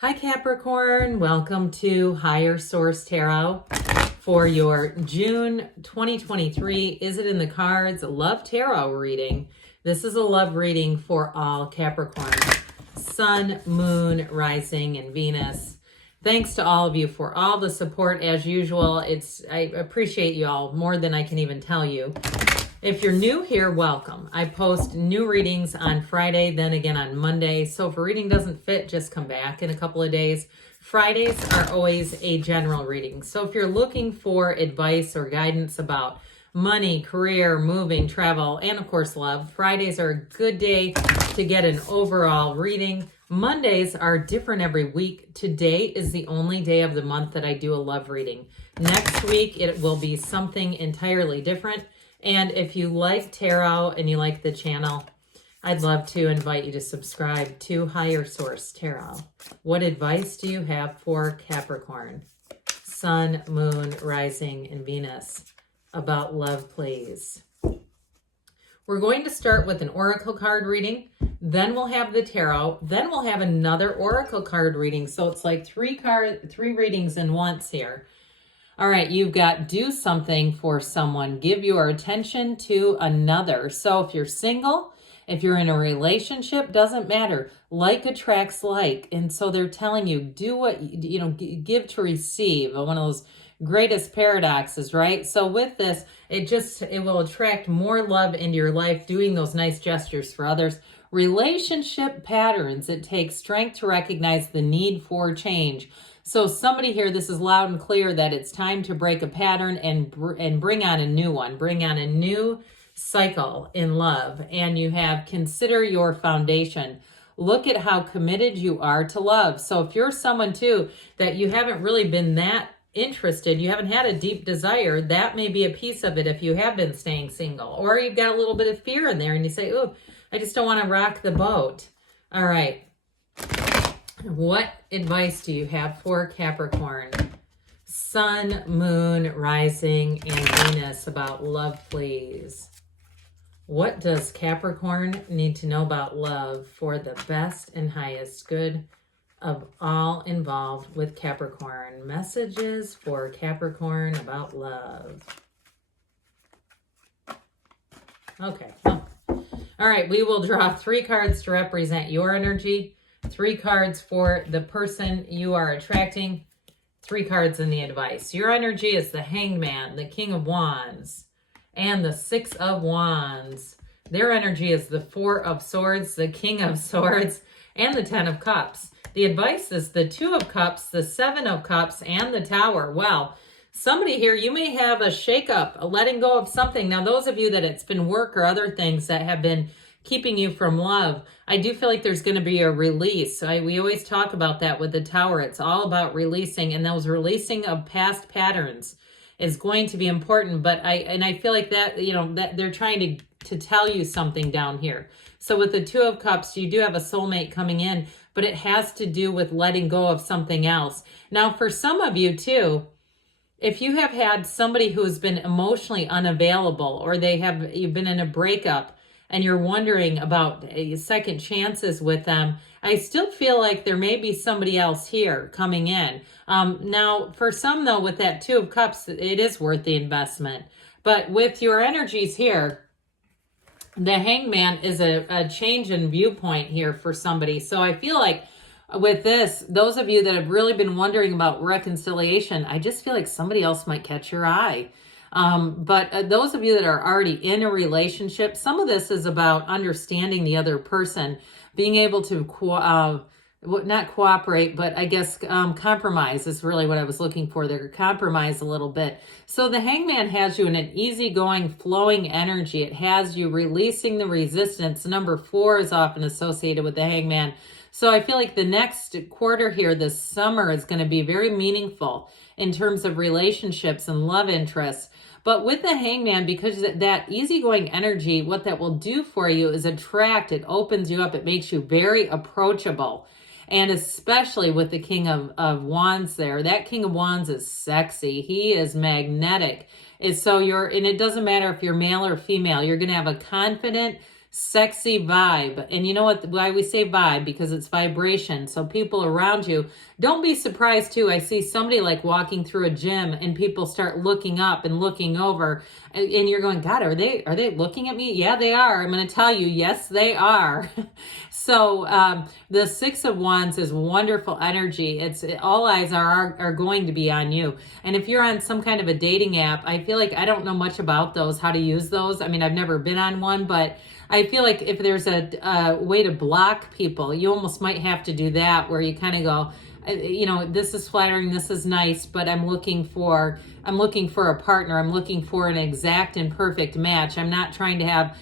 Hi Capricorn, welcome to Higher Source Tarot for your June 2023 Is It in the Cards Love Tarot reading. This is a love reading for all Capricorn, Sun, Moon, Rising, and Venus. Thanks to all of you for all the support as usual. I appreciate you all more than I can even tell you. If you're new here, welcome. I post new readings on Friday, then again on Monday. So if a reading doesn't fit, just come back in a couple of days. Fridays are always a general reading. So if you're looking for advice or guidance about money, career, moving, travel, and of course love, Fridays are a good day to get an overall reading. Mondays are different every week. Today is the only day of the month that I do a love reading. Next week, it will be something entirely different. And if you like tarot and you like the channel, I'd love to invite you to subscribe to Higher Source Tarot. What advice do you have for Capricorn, Sun, Moon, Rising, and Venus about love, please? We're going to start with an oracle card reading. Then we'll have the tarot. Then we'll have another oracle card reading. So it's like three readings in once here. All right, you've got do something for someone. Give your attention to another. So if you're single, if you're in a relationship, doesn't matter. Like attracts like. And so they're telling you, do what, give to receive. One of those greatest paradoxes, right? So with this, it will attract more love into your life, doing those nice gestures for others. Relationship patterns. It takes strength to recognize the need for change. So somebody here, this is loud and clear that it's time to break a pattern and bring on a new one. Bring on a new cycle in love. And you have consider your foundation. Look at how committed you are to love. So if you're someone too that you haven't really been that interested, you haven't had a deep desire, that may be a piece of it if you have been staying single. Or you've got a little bit of fear in there and you say, oh, I just don't want to rock the boat. All right. What advice do you have for Capricorn, Sun, Moon, Rising, and Venus about love, please? What does Capricorn need to know about love for the best and highest good of all involved with Capricorn? Messages for Capricorn about love. Okay. All right, we will draw 3 cards to represent your energy. 3 cards for the person you are attracting, 3 cards in the advice. Your energy is the Hangman, the King of Wands, and the 6 of Wands. Their energy is the 4 of Swords, the King of Swords, and the 10 of Cups. The advice is the 2 of Cups, the 7 of Cups, and the Tower. Well, somebody here, you may have a shakeup, a letting go of something. Now, those of you that it's been work or other things that have been keeping you from love, I do feel like there's going to be a release. We always talk about that with the Tower. It's all about releasing, and those releasing of past patterns is going to be important. But I feel like that, that they're trying to tell you something down here. So with the 2 of Cups, you do have a soulmate coming in, but it has to do with letting go of something else. Now, for some of you too, if you have had somebody who's been emotionally unavailable, or you've been in a breakup, and you're wondering about second chances with them, I still feel like there may be somebody else here coming in. Now, for some, though, with that 2 of Cups, it is worth the investment. But with your energies here, the Hangman is a change in viewpoint here for somebody. So I feel like with this, those of you that have really been wondering about reconciliation, I just feel like somebody else might catch your eye. But those of you that are already in a relationship, some of this is about understanding the other person, being able to not cooperate, but I guess compromise is really what I was looking for there. Compromise a little bit. So the Hangman has you in an easygoing, flowing energy. It has you releasing the resistance. Number 4 is often associated with the Hangman. So I feel like the next quarter here, this summer, is going to be very meaningful in terms of relationships and love interests. But with the Hangman, because that easygoing energy, what that will do for you is attract, it opens you up, it makes you very approachable. And especially with the King of Wands there, that King of Wands is sexy. He is magnetic. And so and it doesn't matter if you're male or female, you're going to have a confident, sexy vibe. And you know why we say vibe? Because it's vibration. So people around you, don't be surprised too. I see somebody like walking through a gym and people start looking up and looking over, and you're going, God, are they looking at me? Yeah, they are. I'm going to tell you, yes, they are. So the Six of Wands is wonderful energy. All eyes are going to be on you. And if you're on some kind of a dating app, I feel like I don't know much about those, how to use those. I mean, I've never been on one, but I feel like if there's a way to block people, you almost might have to do that, where you kind of go, this is flattering, this is nice, but I'm looking for a partner. I'm looking for an exact and perfect match. I'm not trying to have,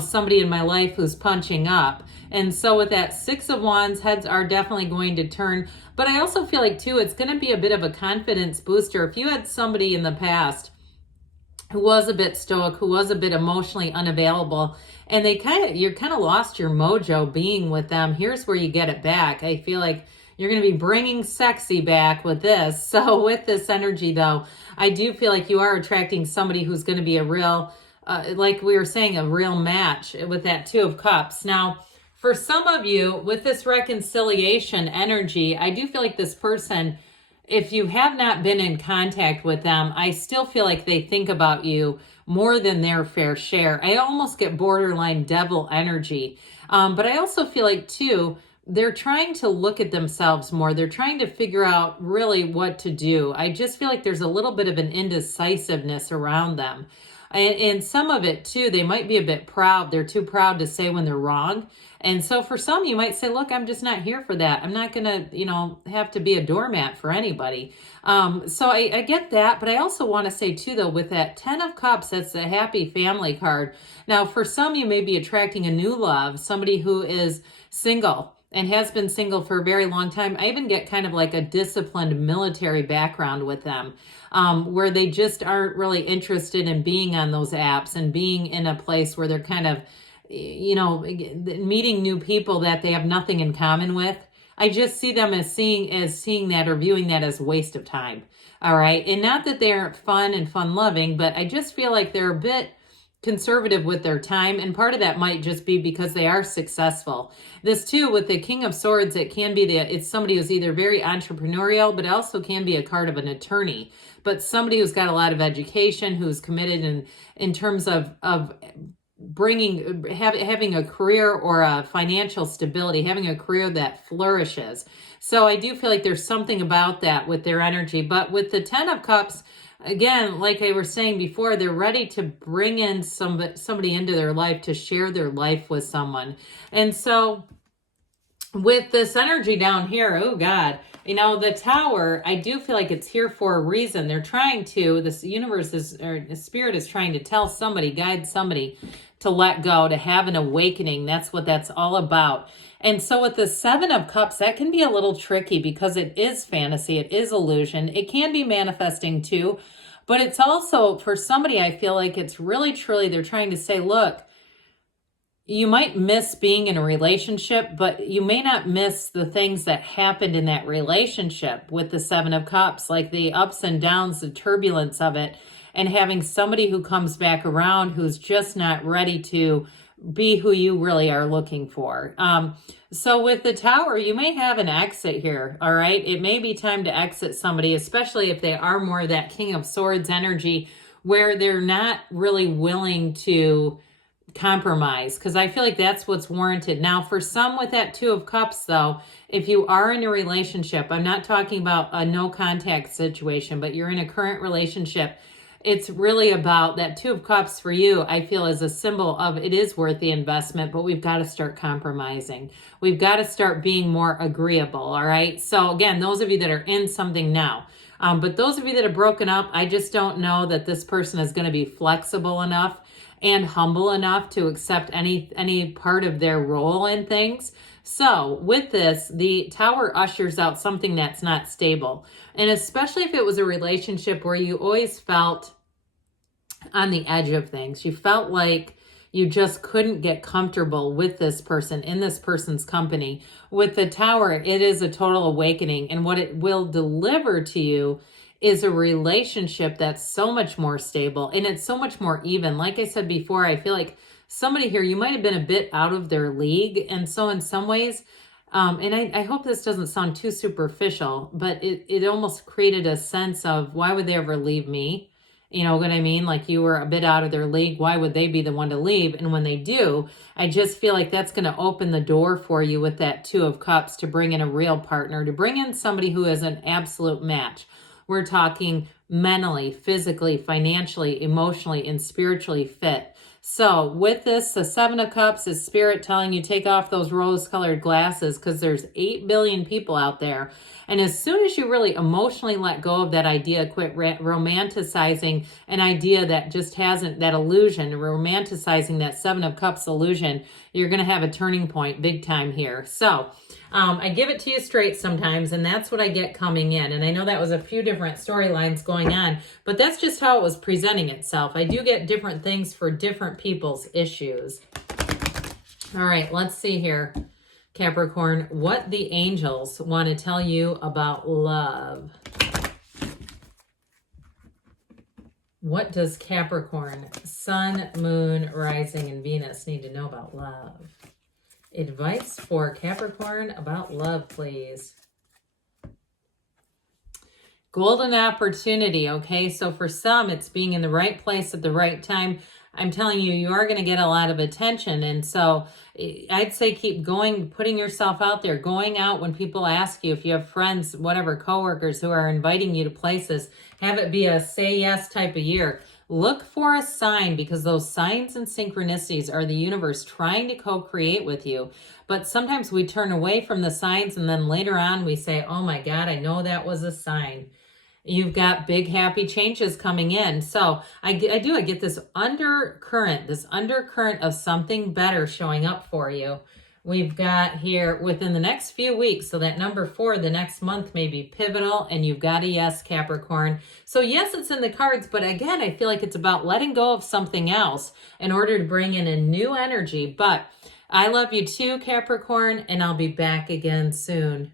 somebody in my life who's punching up. And so with that Six of Wands, heads are definitely going to turn. But I also feel like too, it's going to be a bit of a confidence booster. If you had somebody in the past who was a bit stoic, who was a bit emotionally unavailable, and you kind of lost your mojo being with them, here's where you get it back. I feel like you're going to be bringing sexy back with this. So with this energy though, I do feel like you are attracting somebody who's going to be a real, like we were saying, a real match with that Two of Cups. Now, for some of you with this reconciliation energy, I do feel like this person, if you have not been in contact with them, I still feel like they think about you more than their fair share. I almost get borderline devil energy. But I also feel like too, they're trying to look at themselves more. They're trying to figure out really what to do. I just feel like there's a little bit of an indecisiveness around them. And some of it too, they might be a bit proud. They're too proud to say when they're wrong. And so for some, you might say, look, I'm just not here for that. I'm not going to, have to be a doormat for anybody. So I get that. But I also want to say too, though, with that 10 of Cups, that's the happy family card. Now, for some, you may be attracting a new love, somebody who is single and has been single for a very long time. I even get kind of like a disciplined military background with them, where they just aren't really interested in being on those apps and being in a place where they're kind of, meeting new people that they have nothing in common with. I just see them as seeing that or viewing that as a waste of time. All right. And not that they aren't fun and fun loving, but I just feel like they're a bit conservative with their time. And part of that might just be because they are successful. This too, with the King of Swords, it can be it's somebody who's either very entrepreneurial, but it also can be a card of an attorney, but somebody who's got a lot of education, who's committed in terms of having a career or a financial stability, having a career that flourishes. So I do feel like there's something about that with their energy. But with the 10 of Cups, again, like I was saying before, they're ready to bring in somebody into their life, to share their life with someone. And so with this energy down here, oh God, the Tower, I do feel like it's here for a reason. They're trying to, this universe the spirit is trying to tell somebody, guide somebody to let go, to have an awakening. That's what that's all about. And so with the 7 of Cups, that can be a little tricky because it is fantasy. It is illusion. It can be manifesting too, but it's also for somebody, I feel like it's really, truly, they're trying to say, look, you might miss being in a relationship, but you may not miss the things that happened in that relationship with the 7 of Cups, like the ups and downs, the turbulence of it, and having somebody who comes back around who's just not ready to be who you really are looking for. So with the Tower, you may have an exit here, all right? It may be time to exit somebody, especially if they are more that King of Swords energy, where they're not really willing to compromise, because I feel like that's what's warranted. Now, for some with that 2 of Cups, though, if you are in a relationship, I'm not talking about a no contact situation, but you're in a current relationship, it's really about that 2 of Cups for you, I feel, is a symbol of it is worth the investment, but we've got to start compromising. We've got to start being more agreeable, all right? So again, those of you that are in something now, but those of you that have broken up, I just don't know that this person is going to be flexible enough and humble enough to accept any part of their role in things. So with this, the Tower ushers out something that's not stable. And especially if it was a relationship where you always felt on the edge of things, you felt like you just couldn't get comfortable with this person, in this person's company. With the Tower, it is a total awakening. And what it will deliver to you is a relationship that's so much more stable and it's so much more even. Like I said before, I feel like somebody here, you might have been a bit out of their league. And so in some ways, and I hope this doesn't sound too superficial, but it almost created a sense of, why would they ever leave me? You know what I mean? Like, you were a bit out of their league. Why would they be the one to leave? And when they do, I just feel like that's going to open the door for you with that Two of Cups to bring in a real partner, to bring in somebody who is an absolute match. We're talking mentally, physically, financially, emotionally, and spiritually fit. So with this, the Seven of Cups is Spirit telling you, take off those rose-colored glasses, because there's 8 billion people out there. And as soon as you really emotionally let go of that idea, quit romanticizing an idea that just hasn't, that illusion, romanticizing that Seven of Cups illusion, you're going to have a turning point big time here. So I give it to you straight sometimes, and that's what I get coming in. And I know that was a few different storylines going on, but that's just how it was presenting itself. I do get different things for different people's issues. All right, let's see here, Capricorn, what the angels want to tell you about love. What does Capricorn, Sun, Moon, Rising, and Venus need to know about love? Advice for Capricorn about love, please. Golden opportunity, okay? So for some, it's being in the right place at the right time. I'm telling you, you are going to get a lot of attention. And so I'd say keep going, putting yourself out there, going out when people ask you, if you have friends, whatever, coworkers who are inviting you to places, have it be a say yes type of year. Look for a sign, because those signs and synchronicities are the universe trying to co-create with you. But sometimes we turn away from the signs, and then later on we say, oh my God, I know that was a sign. You've got big happy changes coming in. So I get this undercurrent of something better showing up for you. We've got here within the next few weeks, so that number 4, the next month may be pivotal, and you've got a yes, Capricorn. So yes, it's in the cards, but again, I feel like it's about letting go of something else in order to bring in a new energy. But I love you too, Capricorn, and I'll be back again soon.